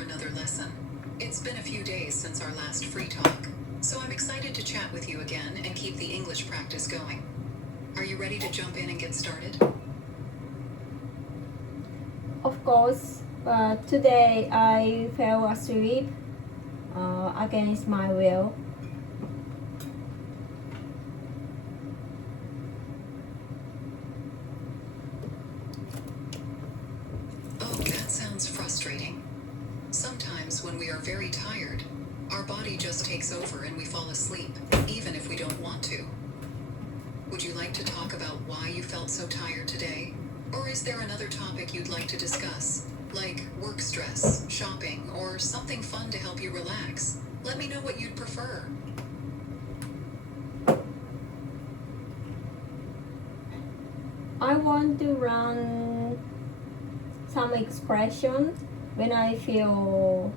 another lesson. It's been a few days since our last free talk, so I'm excited to chat with you again and keep the English practice going. Are you ready to jump in and get started? Of course, but today I fell asleep against my will. Oh, that sounds frustrating. Sometimes when we are very tired, our body just takes over and we fall asleep, even if we don't want to. Would you like to talk about why you felt so tired today? Or is there another topic you'd like to discuss, like work stress, shopping, or something fun to help you relax? Let me know what you'd prefer. I want to run some expression when I feel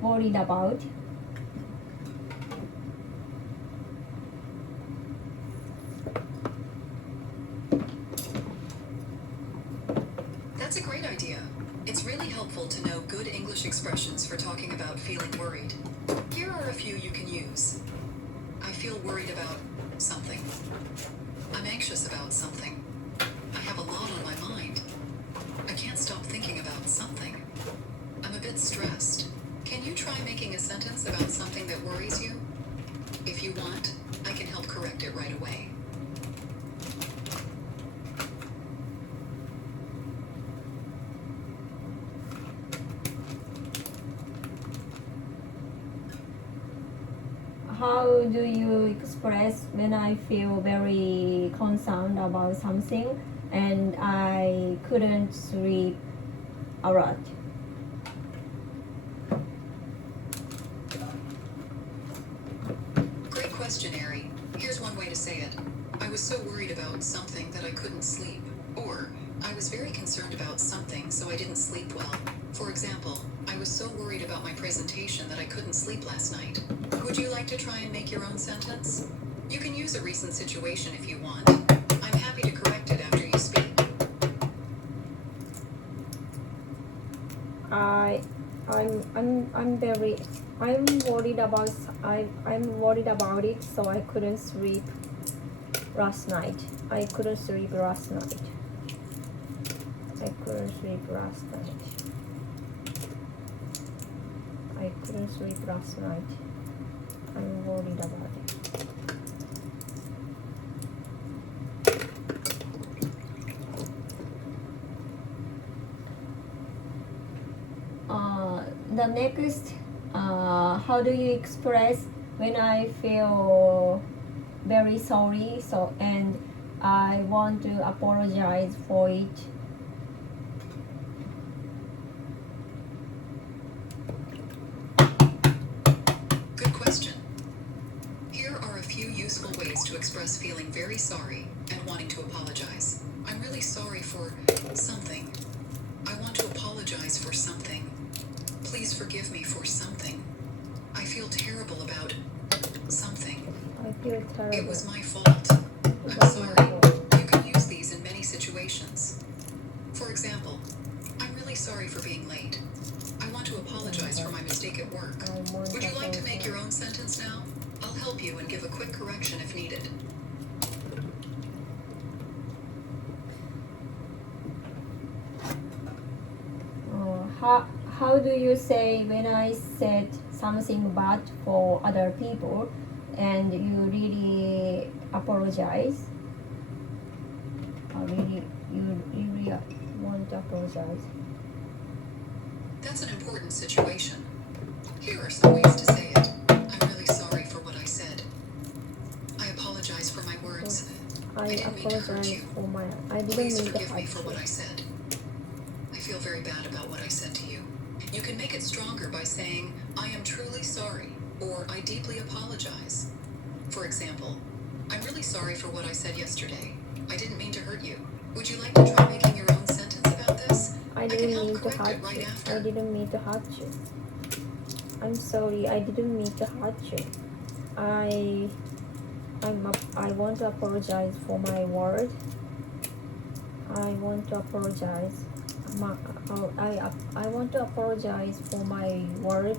worried about. That's a great idea. It's really helpful to know good English expressions for talking about feeling worried. Here are a few you can use. I feel worried about something. I'm anxious about something. I have a lot on my mind. I can't stop thinking about something. I'm a bit stressed. Can you try making a sentence about something that worries you? If you want, I can help correct it right away. How do you express when I feel very concerned about something and I couldn't sleep a lot? Great question, Ari. Here's one way to say it. I was so worried about something that I couldn't sleep. Or, I was very concerned about something, so I didn't sleep well. For example, I was so worried about my presentation that I couldn't sleep last night. Would you like to try and make your own sentence? You can use a recent situation if you want. I'm happy to correct it after you speak. I'm worried about it, so I couldn't sleep last night. I couldn't sleep last night. I couldn't sleep last night. I couldn't sleep last night. I'm worried about it. The next, how do you express when I feel very sorry and I want to apologize for it? Good question. Here are a few useful ways to express feeling very sorry and wanting to apologize. I'm really sorry for something. I want to apologize for something. Please forgive me for something. I feel terrible about something. I feel terrible. It was my fault. I'm sorry. You can use these in many situations. For example, I'm really sorry for being late. I want to apologize for my mistake at work. Would you like to make your own sentence now? I'll help you and give a quick correction if needed. How do you say when I said something bad for other people and you really apologize? You really want to apologize? That's an important situation. Here are some ways to say it. I'm really sorry for what I said. I apologize for my words. I didn't mean to hurt you. Please forgive me for what I said. I feel very bad about what I said to you. You can make it stronger by saying, I am truly sorry, or I deeply apologize. For example, I'm really sorry for what I said yesterday. I didn't mean to hurt you. Would you like to try making your own sentence about this? I didn't mean to hurt you. I didn't mean to hurt you. I'm sorry, I didn't mean to hurt you. I want to apologize for my word. I want to apologize. I want to apologize for my word.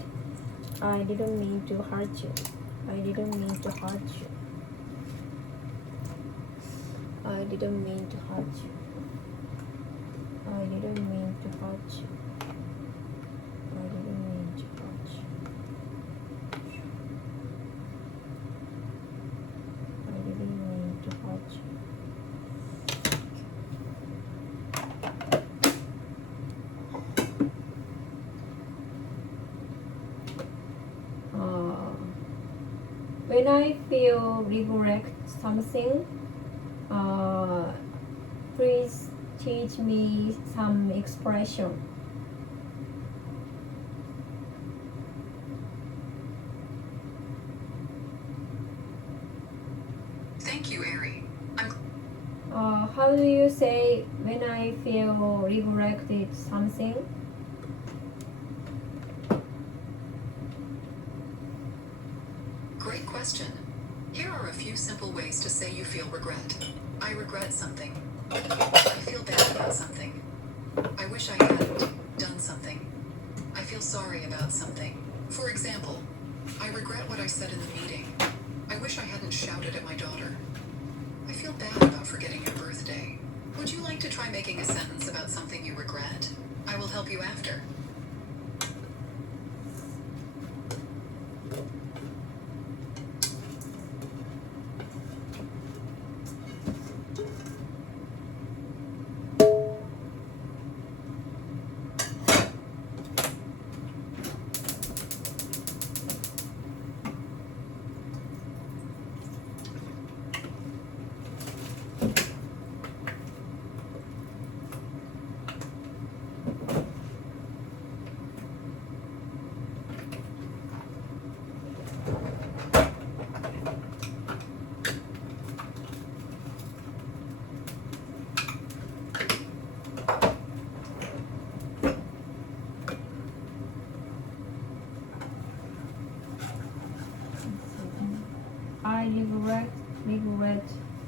I didn't mean to hurt you. I didn't mean to hurt you. I didn't mean to hurt you. I didn't mean to hurt you. I didn't mean to hurt you. I didn't mean to hurt you. When I feel regret something, please teach me some expression. Thank you, Ari. How do you say when I feel regretted something? Great question. Here are a few simple ways to say you feel regret. I regret something. I feel bad about something. I wish I hadn't done something. I feel sorry about something. For example, I regret what I said in the meeting. I wish I hadn't shouted at my daughter. I feel bad about forgetting your birthday. Would you like to try making a sentence about something you regret? I will help you after.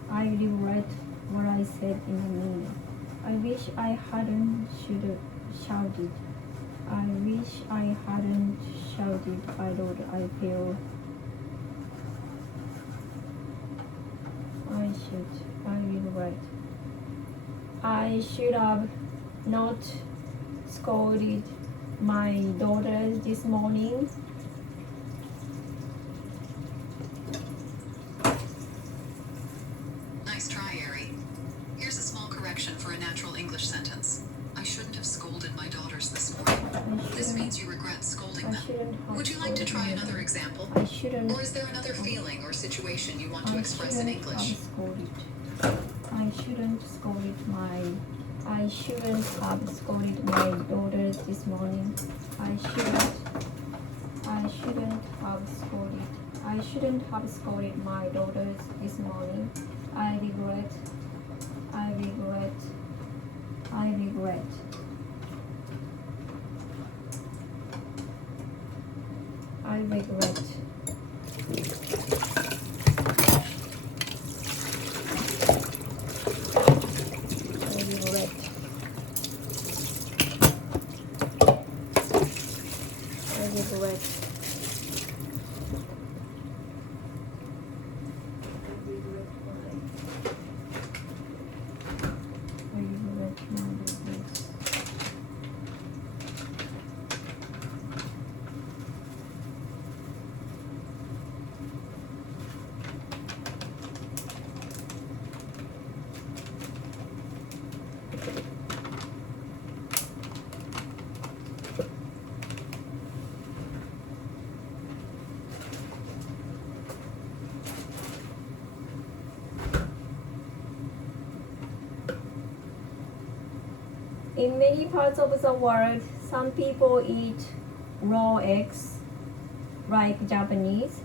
I regret what I said in the meeting. I wish I hadn't shouted. I wish I hadn't shouted. I feel I regret. I should have not scolded my daughter this morning. Nice try, Ari. Here's a small correction for a natural English sentence. I shouldn't have scolded my daughters this morning. This means you regret scolding them. Would you like to try another example? Or is there another feeling or situation you want to express in English? I shouldn't have scolded my daughters this morning. I shouldn't have scolded my daughters this morning. I regret. I regret. In many parts of the world, some people eat raw eggs, like Japanese.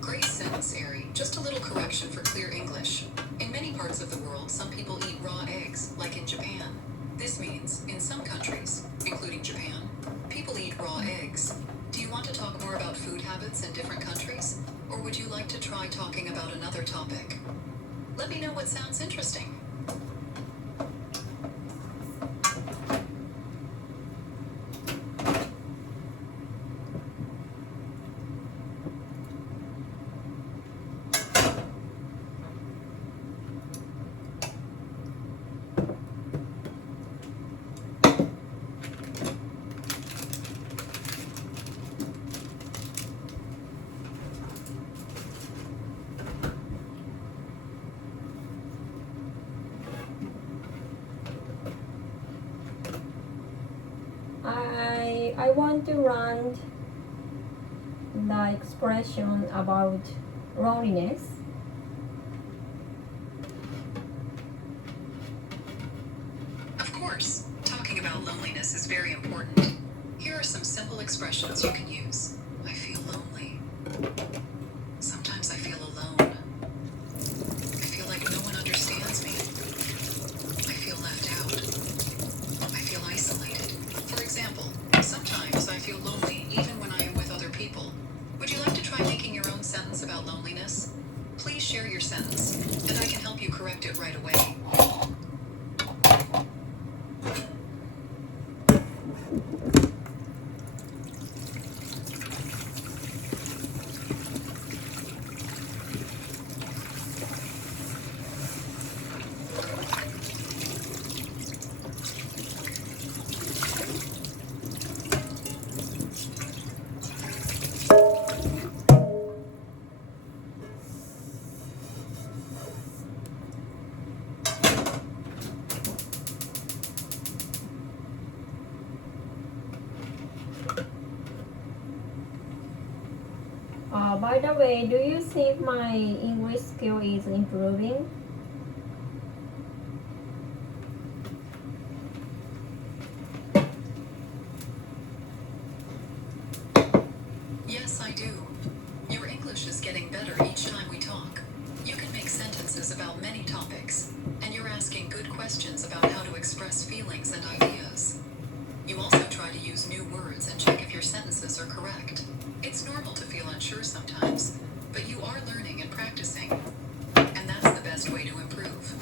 Great sentence, Ari. Just a little correction for clear English. In many parts of the world, some people eat raw eggs, like in Japan. This means, in some countries, including Japan, people eat raw eggs. Do you want to talk more about food habits in different countries? Or would you like to try talking about another topic? Let Let me know what sounds interesting. I want to run the expression about loneliness. Of course, talking about loneliness is very important. Here are some simple expressions you can use. I feel lonely. Sometimes I feel alone. I feel like no one understands me. I feel left out. I feel isolated. For example, sometimes I feel lonely even when I am with other people. Would you like to try making your own sentence about loneliness? Please share your sentence, and I can help you correct it right away. By the way, do you think my English skill is improving? Yes, I do. Your English is getting better each time we talk. You can make sentences about many topics, and you're asking good questions about how to express feelings and ideas. You also try to use new words and check if your sentences are correct. It's normal to feel unsure sometimes, but you are learning and practicing, and that's the best way to improve.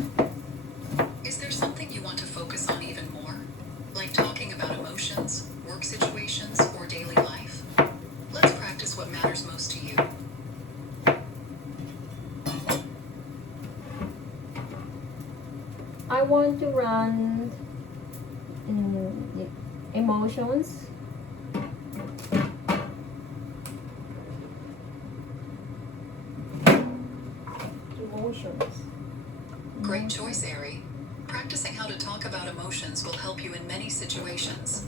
Is there something you want to focus on even more? Like talking about emotions, work situations, or daily life? Let's practice what matters most to you. I want to run emotions. Great choice, Ari. Practicing how to talk about emotions will help you in many situations.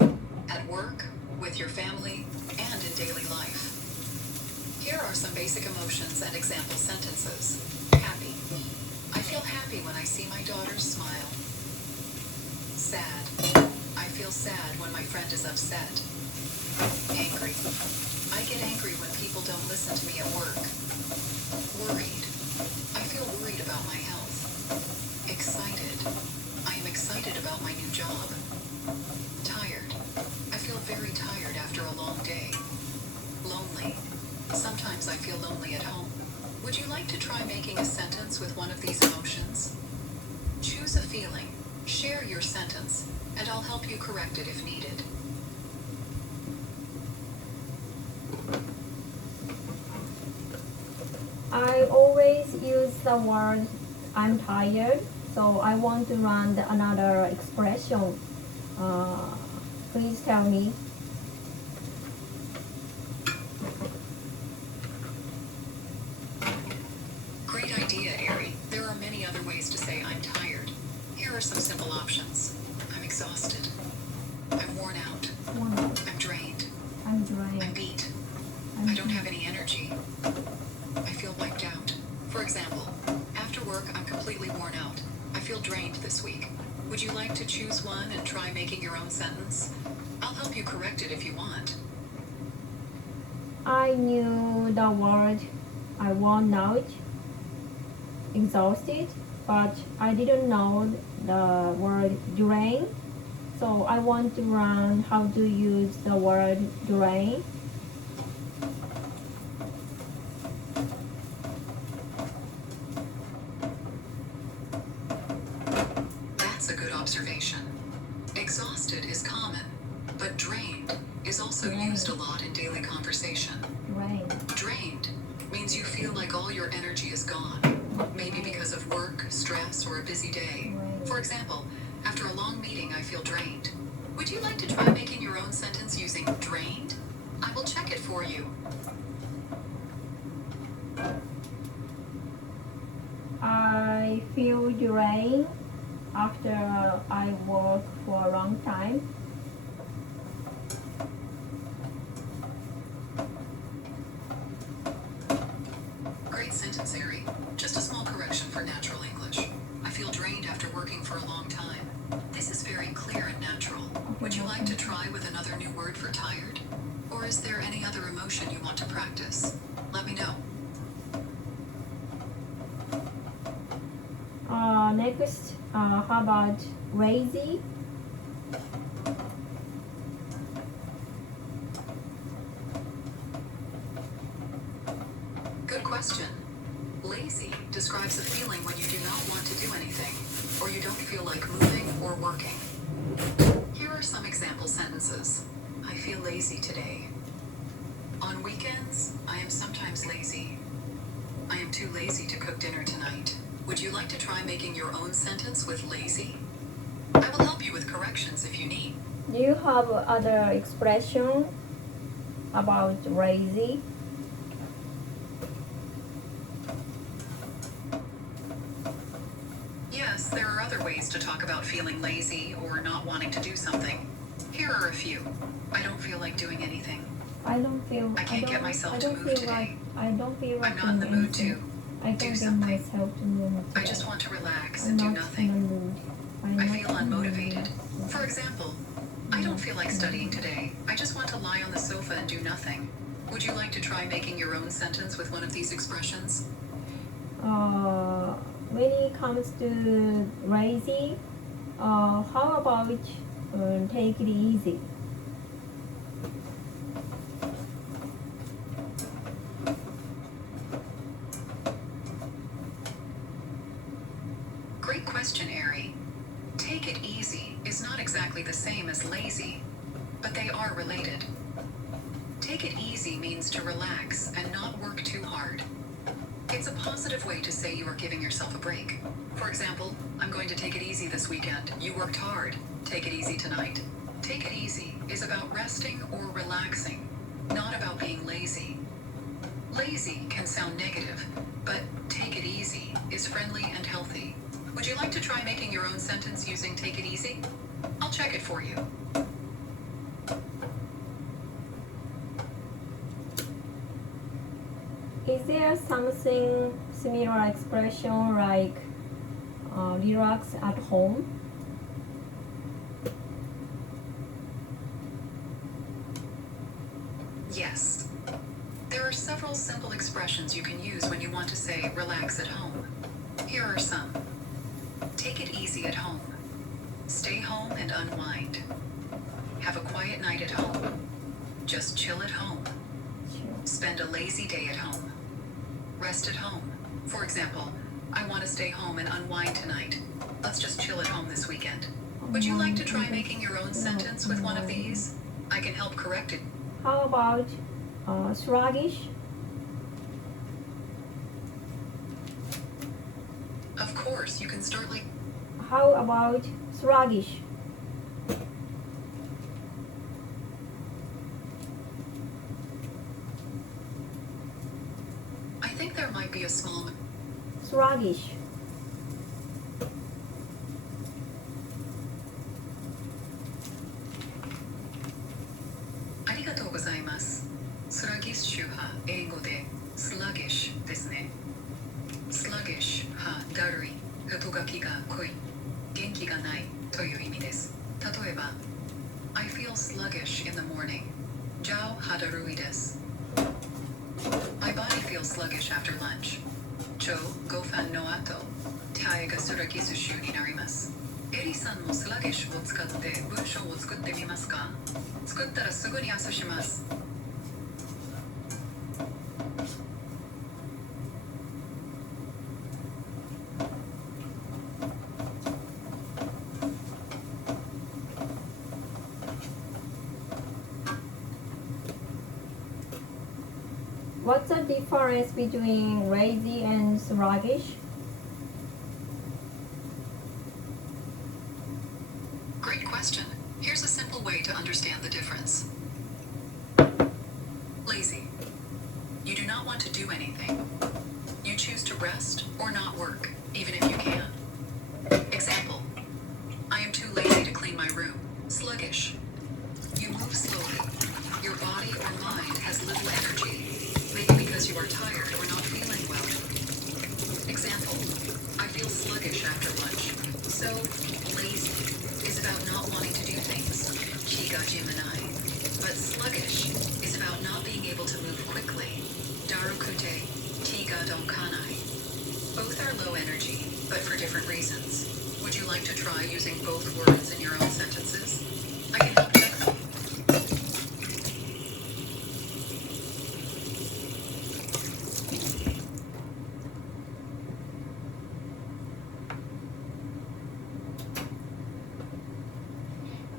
At work, with your family, and in daily life. Here are some basic emotions and example sentences. Happy. I feel happy when I see my daughters smile. Sad. I feel sad when my friend is upset. Angry. I get angry when people don't listen to me at work. Worried. I feel worried about my health. Excited. I am excited about my new job. Tired. I feel very tired after a long day. Lonely. Sometimes I feel lonely at home. Would you like to try making a sentence with one of these emotions? Choose a feeling, share your sentence, and I'll help you correct it if needed. I always use the word I'm tired, so I want to run another expression. Please tell me. Great idea, Ari. There are many other ways to say I'm tired. Here are some simple options. I'm exhausted. I'm worn out. I'm drained. I'm beat. I don't have any energy. I feel wiped out. For example, after work, I'm completely worn out. I feel drained this week. Would you like to choose one and try making your own sentence? I'll help you correct it if you want. I knew the word I worn out, exhausted, but I didn't know the word drain. So I want to learn how to use the word drain. observation. Exhausted is common, but drained is also used a lot in daily conversation. Drained means you feel like all your energy is gone, maybe because of work, stress, or a busy day. For example, after a long meeting, I feel drained. Would you like to try making your own sentence using drained? I will check it for you. I feel drained after I work for a long time. Great sentence, Ari. Just a small correction for natural English. I feel drained after working for a long time. This is very clear and natural. Would you like to try with another new word for tired? Or is there any other emotion you want to practice? Let me know. Next, how about lazy? Good question. Lazy describes a feeling when you do not want to do anything, or you don't feel like moving or working. Here are some example sentences. I feel lazy today. On weekends, I am sometimes lazy. I am too lazy to cook dinner tonight. Would you like to try making your own sentence with lazy? I will help you with corrections if you need. Do you have other expression about lazy? Yes, there are other ways to talk about feeling lazy or not wanting to do something. Here are a few. I don't feel like doing anything. I can't get myself to move today. I don't feel like I'm not in the mood to I do can't get something. myself to move today. I just want to relax I'm and do not nothing. in the mood. I feel unmotivated. For example, I don't feel like studying today. I just want to lie on the sofa and do nothing. Would you like to try making your own sentence with one of these expressions? When it comes to lazy, how about take it easy? Great question, Ari. Take it easy is not exactly the same as lazy, but they are related. Take it easy means to relax and not work too hard. It's a positive way to say you are giving yourself a break. For example, I'm going to take it easy this weekend. You worked hard. Take it easy tonight. Take it easy is about resting or relaxing, not about being lazy. Lazy can sound negative, but take it easy is friendly and healthy. Would you like to try making your own sentence using take it easy? I'll check it for you. Is there something similar expression like relax at home? Yes. There are several simple expressions you can use when you want to say relax at home. Here are some. Take it easy at home. Stay home and unwind. Have a quiet night at home. Just chill at home. Spend a lazy day at home. Rest at home. For example, I want to stay home and unwind tonight. Let's just chill at home this weekend. Would you like to try making your own sentence with one of these? I can help correct it. How about sluggish? Of course, you can start like... How about sluggish? I think there might be a small... Sluggish. sluggish は英語で sluggish ですね。sluggish はだるい、後書きが濃い、元気がないという意味です。例えば I feel sluggish in the morning. じゃあ肌るいです。My body feels sluggish after lunch. 超ご飯の後、体がスラギス臭になります。エリさんもスラギッシュを使って文章を作ってみますか？作ったらすぐに朝します。What's the difference between lazy and sluggish? Great question. Here's a simple way to understand the difference. Lazy. You do not want to do anything. You choose to rest or not work, even if you can. Example. I am too lazy to clean my room. Sluggish. You move slowly. Your body or mind has little energy, maybe because you are tired or not feeling well. Example. I feel sluggish after lunch. So, lazy is about not wanting to do things. Chiga jimanai. But sluggish is about not being able to move quickly. Darukute, tiga donkanai. Both are low energy, but for different reasons. Would you like to try using both words in your own sentences? I can help check them.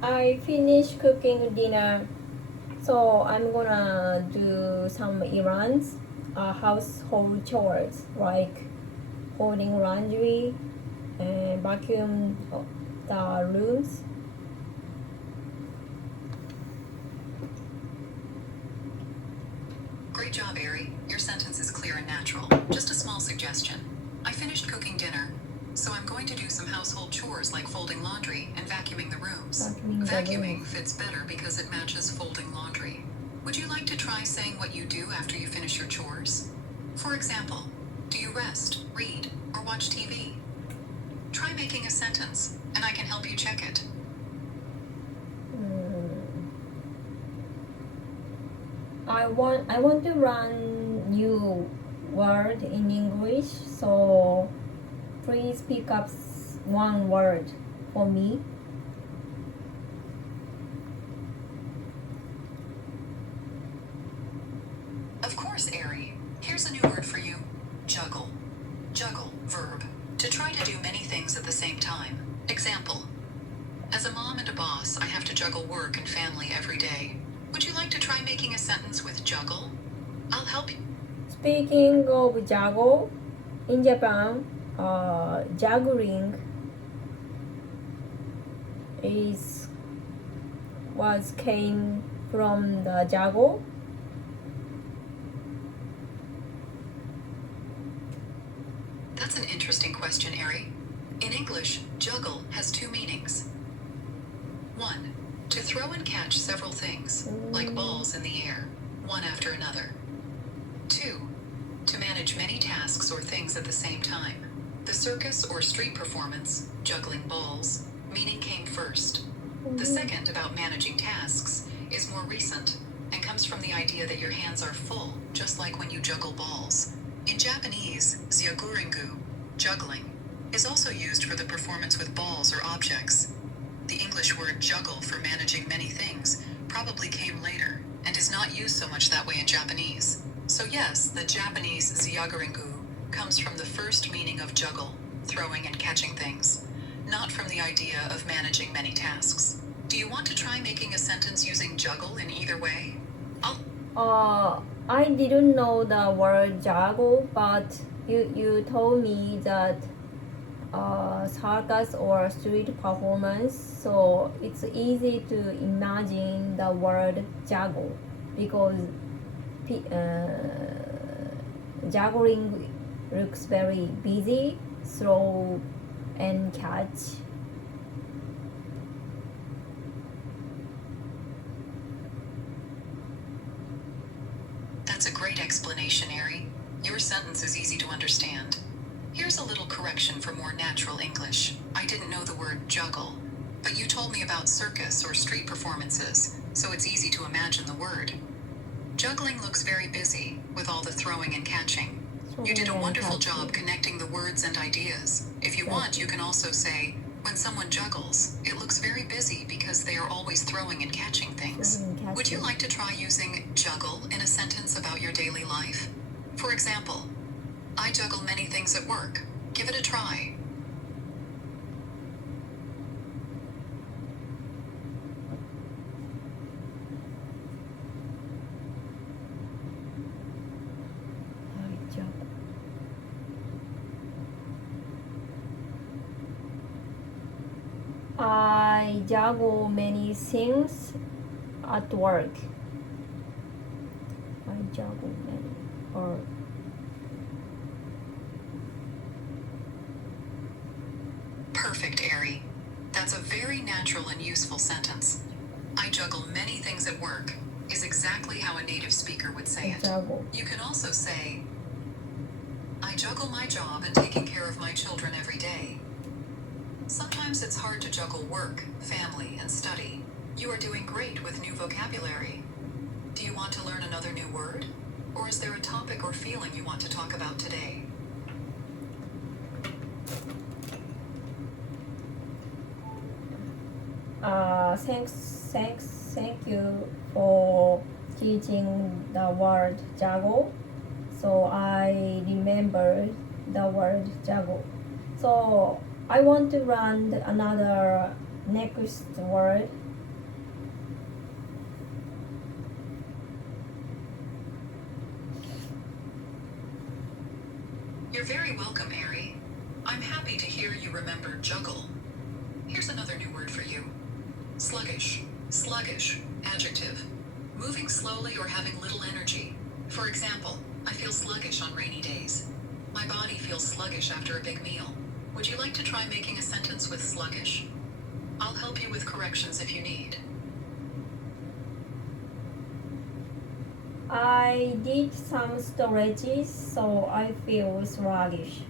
I finished cooking dinner, so I'm gonna do some errands, household chores like folding laundry and vacuum the rooms. Great job, Ari. Your sentence is clear and natural. Just a small suggestion. I finished cooking dinner, so I'm going to do some household chores like folding laundry and vacuuming the rooms. Vacuuming fits better because it matches folding laundry. Would you like to try saying what you do after you finish your chores? For example, do you rest, read, or watch TV? Try making a sentence, and I can help you check it. I want to learn new word in English, so please pick up one word for me. Of course, Ari. Here's a new word for you. Juggle. Juggle, verb. To try to do many things at the same time. Example. As a mom and a boss, I have to juggle work and family every day. Would you like to try making a sentence with juggle? I'll help you. Speaking of juggle, in Japan, juggling came from the juggle. That's an interesting question, Ari. In English, juggle has two meanings. One, to throw and catch several things, like balls in the air, one after another. Two, to manage many tasks or things at the same time. The circus or street performance, juggling balls, meaning came first. The second, about managing tasks, is more recent and comes from the idea that your hands are full, just like when you juggle balls. In Japanese, zyaguringu, juggling, is also used for the performance with balls or objects. The English word juggle for managing many things probably came later and is not used so much that way in Japanese. So yes, the Japanese zyaguringu comes from the first meaning of juggle, throwing and catching things, not from the idea of managing many tasks. Do you want to try making a sentence using juggle in either way? I didn't know the word juggle, but you told me that circus or street performance, so it's easy to imagine the word juggle because juggling looks very busy, throw and catch. That's a great explanation, Ari. Your sentence is easy to understand. Here's a little correction for more natural English. I didn't know the word juggle, but you told me about circus or street performances, so it's easy to imagine the word. Juggling looks very busy with all the throwing and catching. You did a wonderful job connecting the words and ideas. If you want, you can also say, when someone juggles, it looks very busy because they are always throwing and catching things. Would you like to try using juggle in a sentence about your daily life? For example, I juggle many things at work. Give it a try. I juggle many things at work. I juggle many. Or Perfect, Ari. That's a very natural and useful sentence. I juggle many things at work is exactly how a native speaker would say it. juggle. You can also say, I juggle my job and taking care of my children every day. Sometimes it's hard to juggle work, family, and study. You are doing great with new vocabulary. Do you want to learn another new word? Or is there a topic or feeling you want to talk about today? Thank you for teaching the word juggle. So I remember the word juggle. So I want to learn another next word. You're very welcome, Ari. I'm happy to hear you remember juggle. Here's another new word for you. Sluggish. Sluggish. Adjective. Moving slowly or having little energy. For example, I feel sluggish on rainy days. My body feels sluggish after a big meal. Would you like to try making a sentence with sluggish? I'll help you with corrections if you need. I did some storages, so I feel sluggish.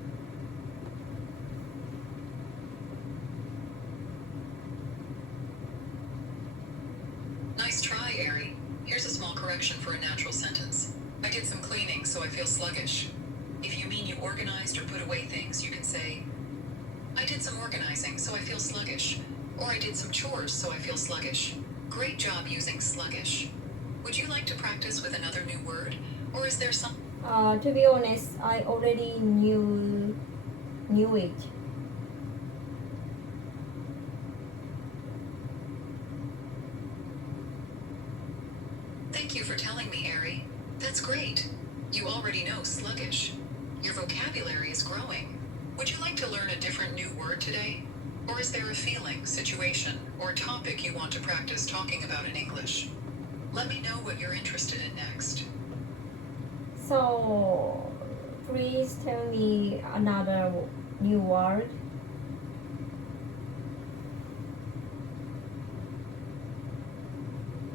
Nice try, Ari. Here's a small correction for a natural sentence. I did some cleaning, so I feel sluggish. If you mean you organized or put away things, you can say, I did some organizing, so I feel sluggish. Or I did some chores, so I feel sluggish. Great job using sluggish. Would you like to practice with another new word? Or is there some... To be honest, I already knew it. Thank you for telling me, Ari. That's great. You already know sluggish. Your vocabulary is growing. Would you like to learn a different new word today? Or is there a feeling, situation, or topic you want to practice talking about in English? Let me know what you're interested in next. So, please tell me another new word.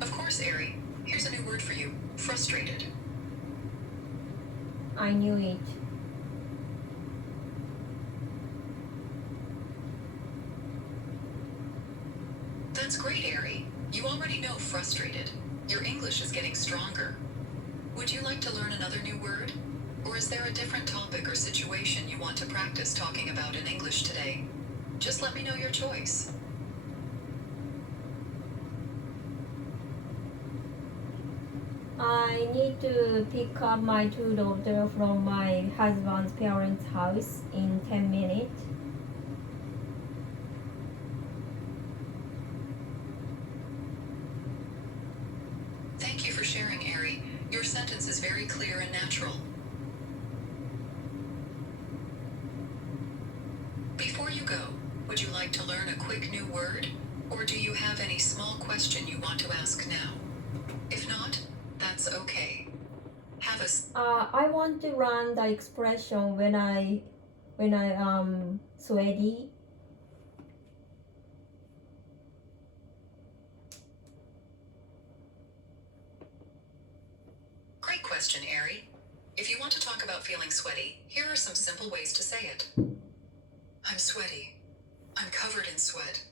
Of course, Ari. Here's a new word for you. Frustrated. I knew it. That's great, Ari. You already know frustrated. Your English is getting stronger. Would you like to learn another new word? Or is there a different topic or situation you want to practice talking about in English today? Just let me know your choice. I need to pick up my two daughters from my husband's parents' house in 10 minutes. Thank you for sharing, Ari. Your sentence is very clear and natural. Before you go, would you like to learn a quick new word? Or do you have any small question you want to ask now? If not, that's okay. Have a... I want to learn the expression when I sweaty. Great question, Ari. If you want to talk about feeling sweaty, here are some simple ways to say it. I'm sweaty. I'm covered in sweat.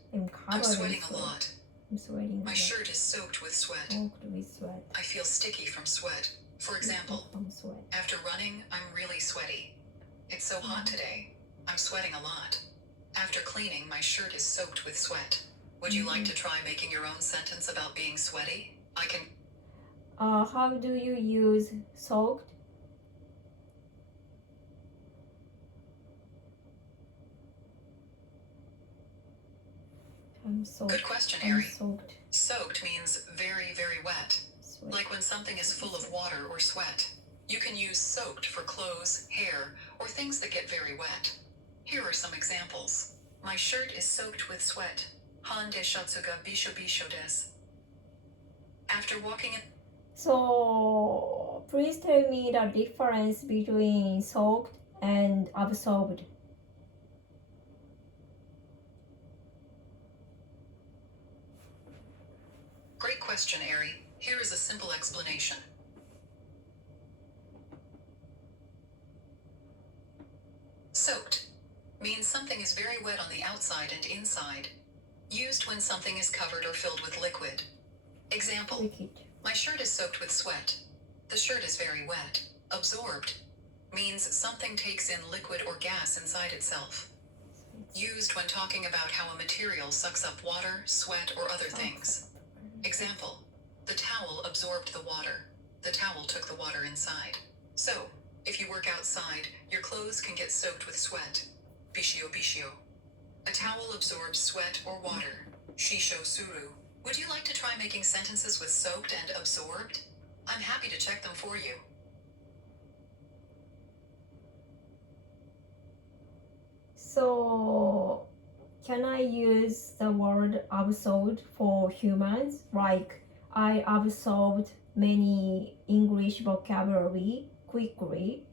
I'm sweating a lot. I'm sweating. My shirt is soaked with sweat. Soaked with sweat. I feel sticky from sweat. For example, From sweat. after running, I'm really sweaty. It's so hot today. I'm sweating a lot. After cleaning, my shirt is soaked with sweat. Would you like to try making your own sentence about being sweaty? I can... How do you use soaked? I'm soaked. Good question, I'm Ari. soaked. Soaked means very, very wet. Sweat. Like when something is full of water or sweat. You can use soaked for clothes, hair, or things that get very wet. Here are some examples. My shirt is soaked with sweat. Han de shatsu ga bisho bisho desu. After walking in... So, please tell me the difference between soaked and absorbed. Great question, Ari. Here is a simple explanation. Soaked means something is very wet on the outside and inside, used when something is covered or filled with liquid. Example, my shirt is soaked with sweat. The shirt is very wet. Absorbed means something takes in liquid or gas inside itself. Used when talking about how a material sucks up water, sweat, or other things. Example, the towel absorbed the water. The towel took the water inside. So, if you work outside, your clothes can get soaked with sweat. Bishio bishio. A towel absorbs sweat or water. Shisho suru. Would you like to try making sentences with soaked and absorbed? I'm happy to check them for you. So, can I use the word absorbed for humans? Like, I absorbed many English vocabulary quickly.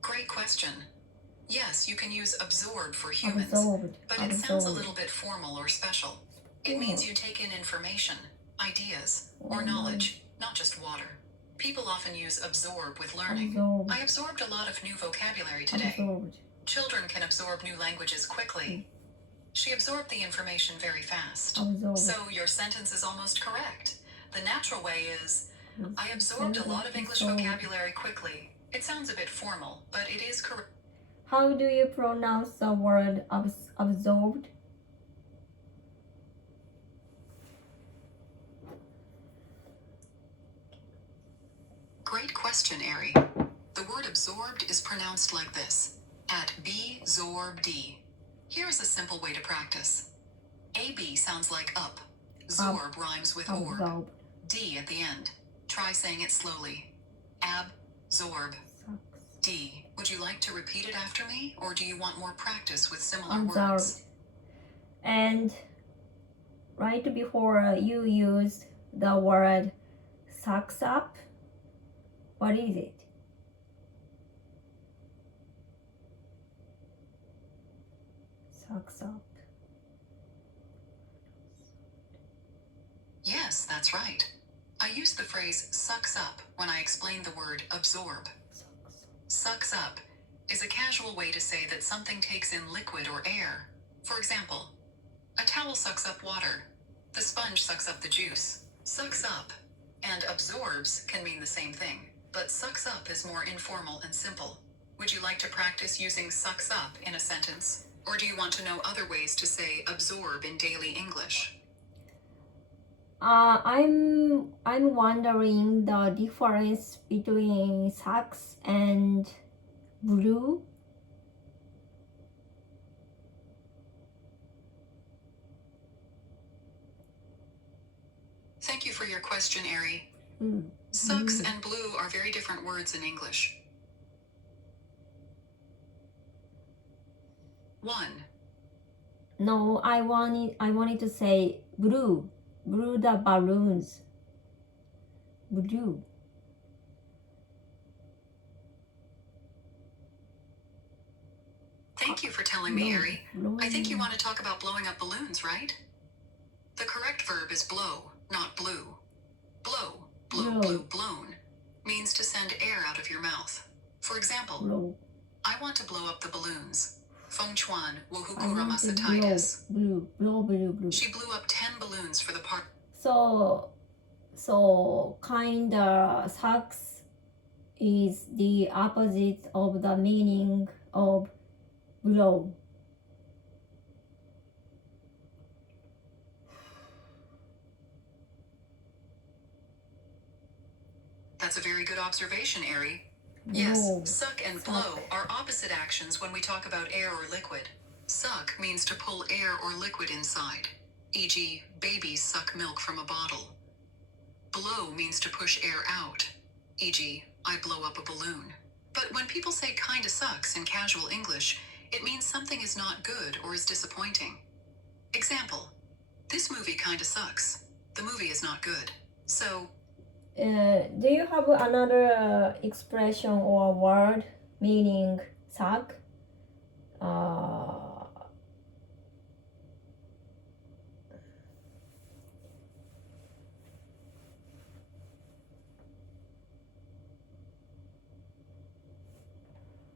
Great question. Yes, you can use absorb for humans, but it sounds a absorbed. little bit formal or special. It means you take in information, ideas, or knowledge, not just water. People often use absorb with learning. I absorbed a lot of new vocabulary today. Absorbed. Children can absorb new languages quickly. She absorbed the information very fast. Absorbed. So your sentence is almost correct. The natural way is, I absorbed a lot of English vocabulary quickly. It sounds a bit formal, but it is correct. How do you pronounce the word absorbed? Great question, Ari. The word absorbed is pronounced like this, at B-zorb-D. Here is a simple way to practice. A-B sounds like up. Zorb rhymes with orb. Absorb. D at the end. Try saying it slowly. Ab-zorb. D. Would you like to repeat it after me, or do you want more practice with similar Absorbed. words? And right before you used the word sucks up. What is it? Sucks up. Yes, that's right. I used the phrase sucks up when I explained the word absorb. Sucks up is a casual way to say that something takes in liquid or air. For example, a towel sucks up water. The sponge sucks up the juice. Sucks up and absorbs can mean the same thing, but sucks up is more informal and simple. Would you like to practice using sucks up in a sentence? Or do you want to know other ways to say absorb in daily English? I'm wondering the difference between sucks and blue. Thank you for your question, Ari. Sucks and blue are very different words in English. 1. No, I wanted to say blue. Blue the balloons. Blue. Thank you for telling me, Ari. I think you want to talk about blowing up balloons, right? The correct verb is blow, not blue. Blow, blow, blew, blown, means to send air out of your mouth. For example, Blow. I want to blow up the balloons. Feng Chuan I wohukura want to masataides. blow. She blew up 10 balloons for the party. So kinda sucks is the opposite of the meaning of blow. That's a very good observation, Ari. Yes, Blow. suck and blow are opposite actions when we talk about air or liquid. Suck means to pull air or liquid inside. E.g., babies suck milk from a bottle. Blow means to push air out, e.g., I blow up a balloon. But when people say kinda sucks in casual English, it means something is not good or is disappointing. Example, this movie kinda sucks. The movie is not good. So, do you have another expression or word meaning suck?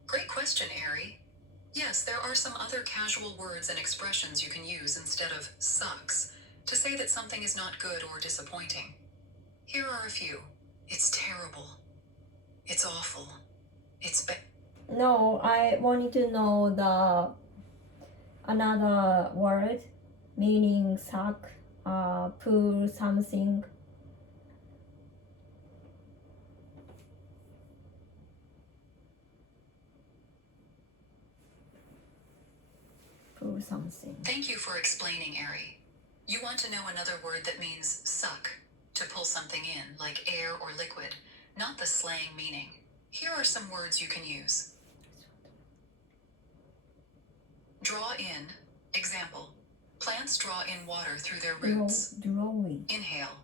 Great question, Ari. Yes, there are some other casual words and expressions you can use instead of sucks to say that something is not good or disappointing. Here are a few. It's terrible. It's awful. It's bad. No, I wanted to know another word meaning suck, pull something. Pull something. Thank you for explaining, Ari. You want to know another word that means suck, to pull something in, like air or liquid, not the slang meaning. Here are some words you can use. Draw in. Example, plants draw in water through their roots. Drawing. Inhale.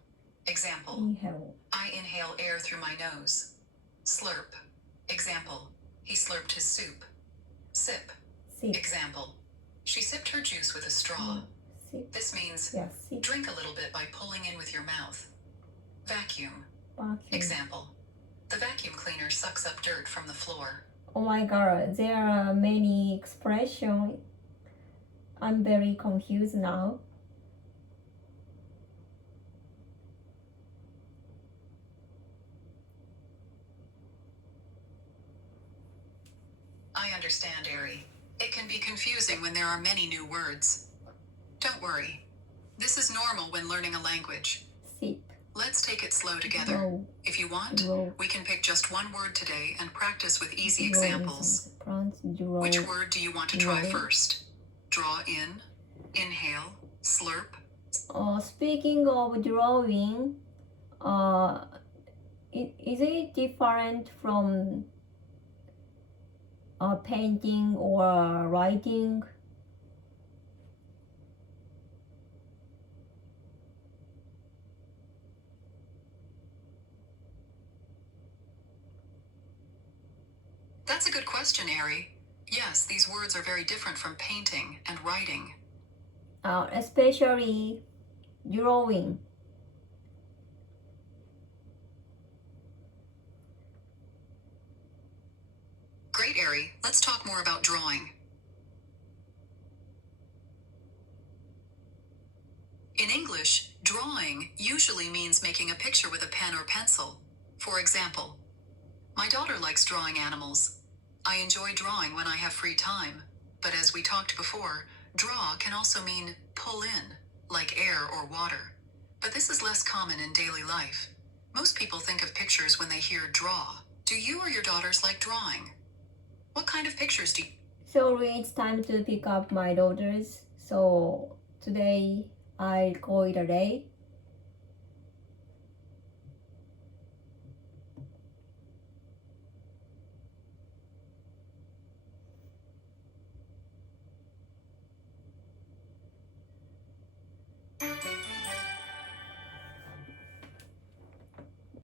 Example, Inhale. I inhale air through my nose. Slurp. Example, he slurped his soup. Sip. Sip. Example, she sipped her juice with a straw. Sip. This means Yeah, sip. drink a little bit by pulling in with your mouth. Vacuum. Vacuum. Example, the vacuum cleaner sucks up dirt from the floor. Oh my god, there are many expressions. I'm very confused now. I understand, Ari. It can be confusing when there are many new words. Don't worry. This is normal when learning a language. Sip. Let's take it slow together. Roll. If you want, Roll. we can pick just one word today and practice with easy Draw examples. Plants draw. Which word do you want to try Draw. first? Draw in, inhale, slurp. Speaking of drawing, is it different from painting or writing? That's a good question, Ari. Yes, these words are very different from painting and writing. Especially drawing. Great, Ari. Let's talk more about drawing. In English, drawing usually means making a picture with a pen or pencil. For example, my daughter likes drawing animals. I enjoy drawing when I have free time. But as we talked before, draw can also mean pull in, like air or water. But this is less common in daily life. Most people think of pictures when they hear draw. Do you or your daughters like drawing? What kind of pictures do you... Sorry, it's time to pick up my daughters. So today I'll call it a day.